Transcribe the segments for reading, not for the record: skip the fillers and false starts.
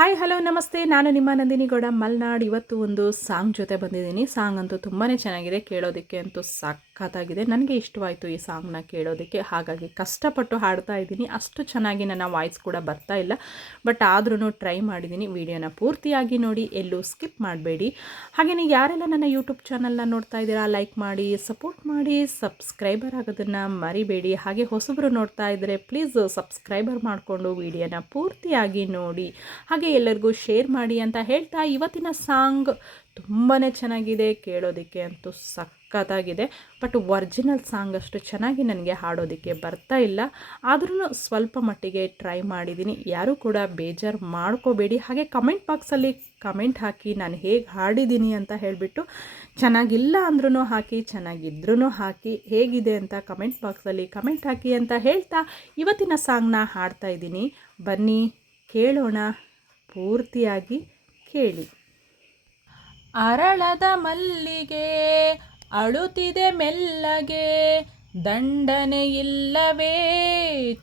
Hi hello ನಮಸ್ತೆ, ನಾನು ನಿಮ್ಮ ನಂದಿನಿ ಗೌಡ ಮಲ್ನಾಡ್. ಇವತ್ತು ಒಂದು ಸಾಂಗ್ ಜೊತೆ ಬಂದಿದ್ದೀನಿ. ಸಾಂಗ್ ಅಂತೂ ತುಂಬಾ ಚೆನ್ನಾಗಿದೆ, ಕೇಳೋದಕ್ಕೆ ಅಂತೂ ಸಖತ್ತಾಗಿದೆ. ನನಗೆ ಇಷ್ಟವಾಯಿತು ಈ ಸಾಂಗ್ನ ಕೇಳೋದಕ್ಕೆ, ಹಾಗಾಗಿ ಕಷ್ಟಪಟ್ಟು ಹಾಡ್ತಾ ಇದ್ದೀನಿ. ಅಷ್ಟು ಚೆನ್ನಾಗಿ ನನ್ನ ವಾಯ್ಸ್ ಕೂಡ ಬರ್ತಾ ಇಲ್ಲ, ಬಟ್ ಆದ್ರೂ ಟ್ರೈ ಮಾಡಿದ್ದೀನಿ. ವಿಡಿಯೋನ ಪೂರ್ತಿಯಾಗಿ ನೋಡಿ, ಎಲ್ಲೂ ಸ್ಕಿಪ್ ಮಾಡಬೇಡಿ. ಹಾಗೆಯೇ ಯಾರೆಲ್ಲ ನನ್ನ ಯೂಟ್ಯೂಬ್ ಚಾನಲ್ನ ನೋಡ್ತಾ ಇದ್ದೀರಾ, ಲೈಕ್ ಮಾಡಿ, ಸಪೋರ್ಟ್ ಮಾಡಿ, ಸಬ್ಸ್ಕ್ರೈಬರ್ ಆಗೋದನ್ನು ಮರಿಬೇಡಿ. ಹಾಗೆ ಹೊಸಬರು ನೋಡ್ತಾ ಇದ್ದರೆ ಪ್ಲೀಸ್ ಸಬ್ಸ್ಕ್ರೈಬರ್ ಮಾಡಿಕೊಂಡು ವಿಡಿಯೋನ ಪೂರ್ತಿಯಾಗಿ ನೋಡಿ, ಹಾಗೆ ಎಲ್ಲರಿಗೂ ಶೇರ್ ಮಾಡಿ ಅಂತ ಹೇಳ್ತಾ, ಇವತ್ತಿನ ಸಾಂಗ್ ತುಂಬಾ ಚೆನ್ನಾಗಿದೆ, ಕೇಳೋದಕ್ಕೆ ಅಂತೂ ಸಖತ್ತಾಗಿದೆ. ಬಟ್ ಒರಿಜಿನಲ್ ಸಾಂಗ್ ಅಷ್ಟು ಚೆನ್ನಾಗಿ ನನಗೆ ಹಾಡೋದಕ್ಕೆ ಬರ್ತಾ ಇಲ್ಲ, ಆದ್ರೂ ಸ್ವಲ್ಪ ಮಟ್ಟಿಗೆ ಟ್ರೈ ಮಾಡಿದ್ದೀನಿ. ಯಾರೂ ಕೂಡ ಬೇಜಾರು ಮಾಡ್ಕೋಬೇಡಿ. ಹಾಗೆ ಕಮೆಂಟ್ ಬಾಕ್ಸಲ್ಲಿ ಕಮೆಂಟ್ ಹಾಕಿ, ನಾನು ಹೇಗೆ ಹಾಡಿದ್ದೀನಿ ಅಂತ ಹೇಳಿಬಿಟ್ಟು. ಚೆನ್ನಾಗಿಲ್ಲ ಅಂದ್ರೂ ಹಾಕಿ, ಚೆನ್ನಾಗಿದ್ರೂ ಹಾಕಿ, ಹೇಗಿದೆ ಅಂತ ಕಮೆಂಟ್ ಬಾಕ್ಸಲ್ಲಿ ಕಮೆಂಟ್ ಹಾಕಿ ಅಂತ ಹೇಳ್ತಾ ಇವತ್ತಿನ ಸಾಂಗ್ನ ಹಾಡ್ತಾ ಇದ್ದೀನಿ. ಬನ್ನಿ ಕೇಳೋಣ, ಪೂರ್ತಿಯಾಗಿ ಕೇಳಿ. ಅರಳದ ಮಲ್ಲಿಗೆ ಅಳುತ್ತಿದೆ ಮೆಲ್ಲಗೆ, ದಂಡನೆ ಇಲ್ಲವೇ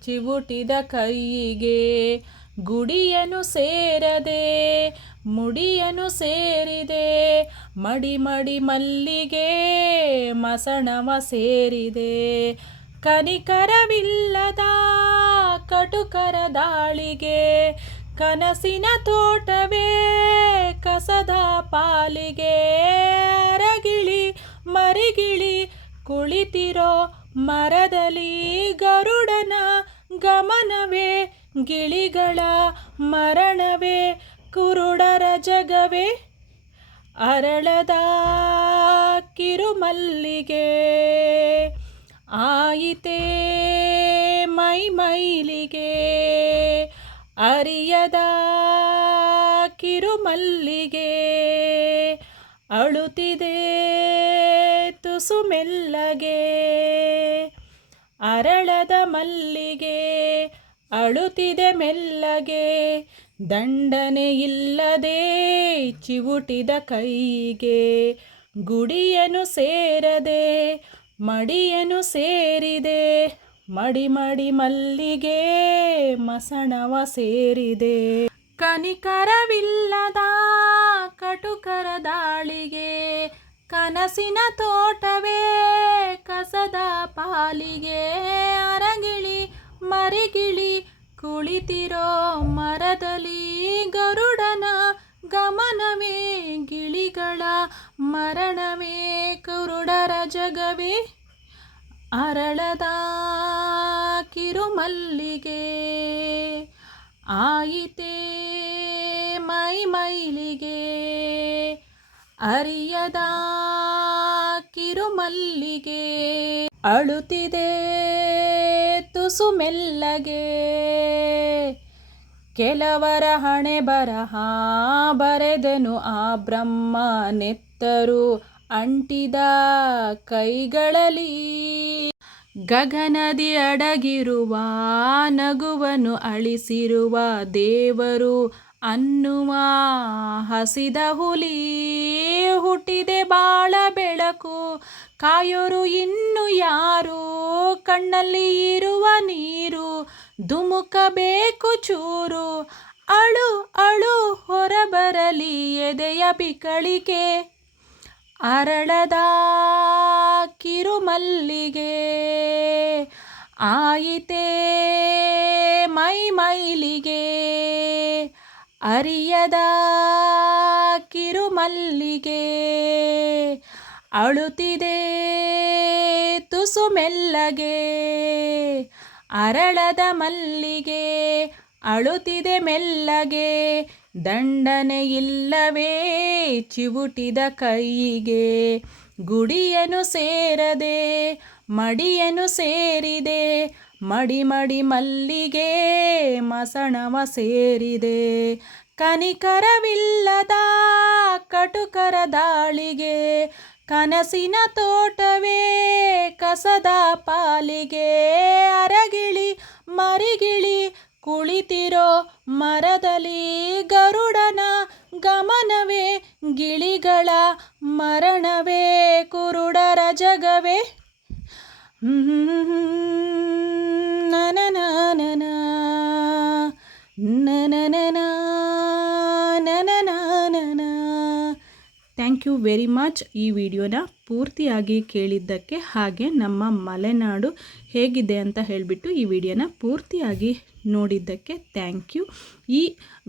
ಚಿವುಟಿದ ಕೈಗೆ, ಗುಡಿಯನು ಸೇರದೆ ಮುಡಿಯನು ಸೇರಿದೆ, ಮಡಿ ಮಡಿ ಮಲ್ಲಿಗೆ ಮಸಣವ ಸೇರಿದೆ, ಕನಿಕರವಿಲ್ಲದ ಕಟುಕರ ದಾಳಿಗೆ, ಕನಸಿನ ತೋಟವೇ ಕಸದ ಪಾಲಿಗೆ, ಅರಗಿಳಿ ಮರಿಗಿಳಿ ಕುಳಿತಿರೋ ಮರದಲ್ಲಿ, ಗರುಡನ ಗಮನವೇ ಗಿಳಿಗಳ ಮರಣವೇ, ಕುರುಡರ ಜಗವೇ ಅರಳದ ಕಿರುಮಲ್ಲಿಗೆ, ಆಯಿತೇ ಮೈ ಮೈಲಿಗೆ ಅರಿಯದ ಕಿರುಮಲ್ಲಿಗೆ, ಅಳುತ್ತಿದೆ ತುಸು ಮೆಲ್ಲಗೆ, ಅರಳದ ಮಲ್ಲಿಗೆ ಅಳುತ್ತಿದೆ ಮೆಲ್ಲಗೆ, ದಂಡನೆ ಇಲ್ಲದೆ ಚಿವುಟಿದ ಕೈಗೆ, ಗುಡಿಯನು ಸೇರದೆ ಮಡಿಯನು ಸೇರಿದೆ, ಮಡಿ ಮಡಿ ಮಲ್ಲಿಗೆ ಮಸಣವ ಸೇರಿದೆ, ಕನಿಕರವಿಲ್ಲದ ಕಟುಕರ ದಾಳಿಗೆ, ಕನಸಿನ ತೋಟವೇ ಕಸದ ಪಾಲಿಗೆ, ಅರಗಿಳಿ ಮರಿಗಿಳಿ ಕುಳಿತಿರೋ ಮರದಲ್ಲಿ, ಗರುಡನ ಗಮನವೇ ಗಿಳಿಗಳ ಮರಣವೇ, ಕುರುಡರ ಜಗವೇ ಅರಳದ ಕಿರುಮಲ್ಲಿಗೆ, ಆಯಿತೇ ಮೈ ಮೈಲಿಗೆ ಅರಿಯದ ಕಿರುಮಲ್ಲಿಗೆ, ಅಳುತ್ತಿದೆ ತುಸು ಮೆಲ್ಲಗೆ, ಕೆಲವರ ಹಣೆ ಬರಹ ಬರೆದೆನು ಆ ಬ್ರಹ್ಮ ನೆತ್ತರು ಅಂಟಿದ ಕೈಗಳಲ್ಲಿ, ಗಗನದಿ ಅಡಗಿರುವ ನಗುವನ್ನು ಅಳಿಸಿರುವ ದೇವರು ಅನ್ನುವ ಹಸಿದ ಹುಲಿ, ಹುಟ್ಟಿದೆ ಬಾಳ ಬೆಳಕು ಕಾಯೋರು ಇನ್ನು ಯಾರು, ಕಣ್ಣಲ್ಲಿ ಇರುವ ನೀರು ಧುಮುಕಬೇಕು ಚೂರು, ಅಳು ಅಳು ಹೊರಬರಲಿ ಎದೆಯ ಬಿಕಳಿಕೆ, ಅರಳದ ಕಿರುಮಲ್ಲಿಗೆ, ಆಯಿತೇ ಮೈ ಮೈಲಿಗೆ ಅರಿಯದ ಕಿರುಮಲ್ಲಿಗೆ, ಅಳುತ್ತಿದೆ ತುಸು ಮೆಲ್ಲಗೆ, ಅರಳದ ಮಲ್ಲಿಗೆ ಅಳುತ್ತಿದೆ ಮೆಲ್ಲಗೆ, ದಂಡನೆ ಇಲ್ಲವೇ ಚಿವುಟಿದ ಕೈಗೆ, ಗುಡಿಯನು ಸೇರದೆ ಮಡಿಯನು ಸೇರಿದೆ, ಮಡಿ ಮಡಿ ಮಲ್ಲಿಗೆ ಮಸಣವ ಸೇರಿದೆ, ಕನಿಕರವಿಲ್ಲದ ಕಟುಕರ ದಾಳಿಗೆ, ಕನಸಿನ ತೋಟವೇ ಕಸದ ಪಾಲಿಗೆ, ಅರಗಿಳಿ ಮರಿಗಿಳಿ ಕುಳಿತಿರೋ ಮರದಲ್ಲಿ, ಗರುಡನ ಗಮನವೇ ಗಿಳಿಗಳ ಮರಣವೇ, ಕುರುಡರ ಜಗವೇ ನನ ನನ ನನ ನನ ಯು ವೆರಿ ಮಚ್ ಈ ವಿಡಿಯೋನ ಪೂರ್ತಿಯಾಗಿ ಕೇಳಿದ್ದಕ್ಕೆ. ಹಾಗೆ ನಮ್ಮ ಮಲೆನಾಡು ಹೇಗಿದೆ ಅಂತ ಹೇಳಿಬಿಟ್ಟು ಈ ವಿಡಿಯೋನ ಪೂರ್ತಿಯಾಗಿ ನೋಡಿದ್ದಕ್ಕೆ ಥ್ಯಾಂಕ್ ಯು. ಈ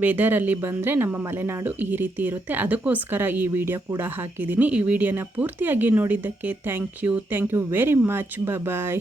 ವೆದರಲ್ಲಿ ಬಂದರೆ ನಮ್ಮ ಮಲೆನಾಡು ಈ ರೀತಿ ಇರುತ್ತೆ, ಅದಕ್ಕೋಸ್ಕರ ಈ ವಿಡಿಯೋ ಕೂಡ ಹಾಕಿದ್ದೀನಿ. ಈ ವಿಡಿಯೋನ ಪೂರ್ತಿಯಾಗಿ ನೋಡಿದ್ದಕ್ಕೆ thank you very much. Bye.